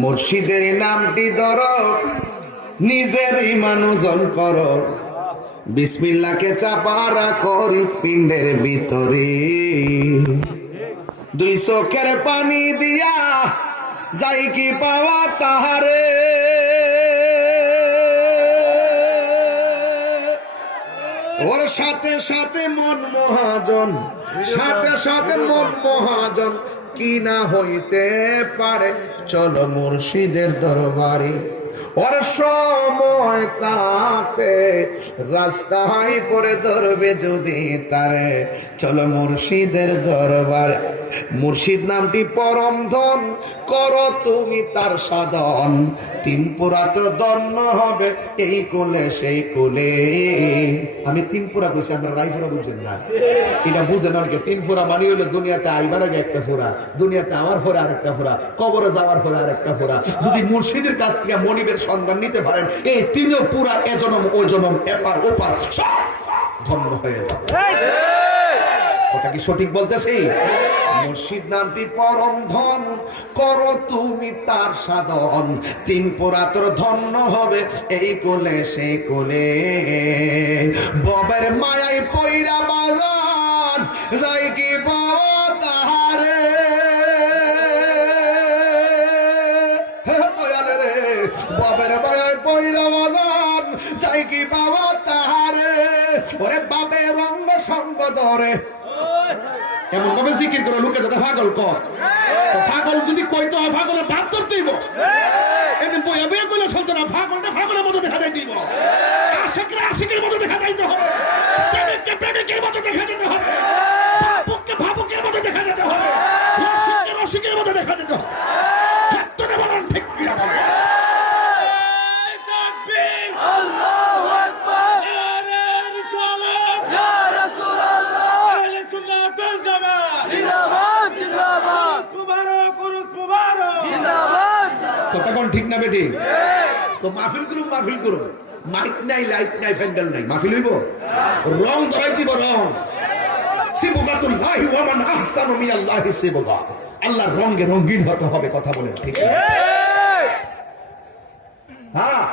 মুর্শিদের নামটি ধর নিজের ইমান ওজন কর। বিসমিল্লাকে চাপা রাখো হৃৎপিণ্ডের ভিতরে। দুই চোখের পানি দিয়া যাই কি পাওয়া তাহারে। ওর সাথে সাথে মন মহাজন, সাথে সাথে মন মহাজন কি না হইতে পারে? চলো মুর্শিদের দরবারে। ওর সময় তাকে রাস্তায় পরে ধরবে যদি তারে। চলো মুর্শিদের দরবারে। মুর্শিদ নামটি পরম ধন। করো তুমি তার সাধন। তিন পুরা তো দন্ন হবে এই কোলে, সেই কোলে। আমি তিন পুরা কইছি আমরা রাইফোরা বুঝছেন না? এটা বুঝেন আর কি। তিন ফুরা মানি হলো দুনিয়াতে আইবার আগে একটা ফোরা, দুনিয়াতে আমার ফোরা আরেকটা ফোরা, কবরে যাওয়ার ফোরা আরেকটা ফোরা। যদি মুর্শিদের কাছ থেকে মনিবের সন্ধান নিতে পারেন, এই তিনও পুরা এ জনম ওই জনম এপার ওপার সব ধন্য হয়ে যাবে। ওটা কি সঠিক বলতেছি? মুর্শিদ নামটি পরম ধন করো তুমি তার সাধন। তিন পুরাতর ধন্য হবে এই কোলে সে কোলে। ববের মায়াই পইরা বাজান যাই কি পাওয়া তাহারে। বাবের মায়াই পইরা যাই কি পাওয়া তাহারে? ওরে বাবে রঙ্গ সঙ্গ ধরে। এমন ভাবে জিকির করে লোকে যাতে পাগল কর তো পাগল যদি কইতে হয় পাগলের বাপ ধরতেইব এমনি বইয়া বইয়া কইলে চলতো না পাগলটা পাগলের মতো দেখা যাই দিব আশিকরা আশিকের মতো দেখা যাইতে হবে। প্রেমিককে প্রেমিকের মতো দেখা যেতে হবে। ভাবুককে ভাবুকের মতো দেখা যেতে হবে। রসিককে রসিকের মতো দেখা যেতে হবে। বলেন ঠিক কিনা বলেন কতক্ষণ ঠিক না বেটি? তো মাহফিল করুম মাহফিল করুম মাইক নাই, লাইট নাই ফ্যান্ডেল নাই। মাহফিল হইব? রং ধরাই দিব রং। আল্লাহর কথা? হ্যাঁ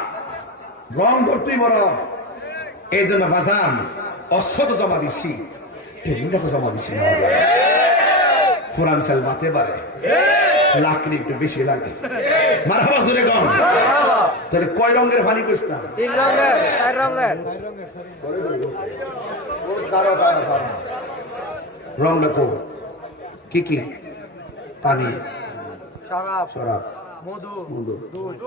তো জমা দিছি জমা মাতে পারে। লাকড়ি একটু বেশি লাগে। মার হাবা জোরে গম তাহলে কয় রঙের পানি কইস্তাম তিন রঙের চার রঙের। রংটা কো। কি কি? পানি। শরাব। শরাব। মধু। মধু। দুধ।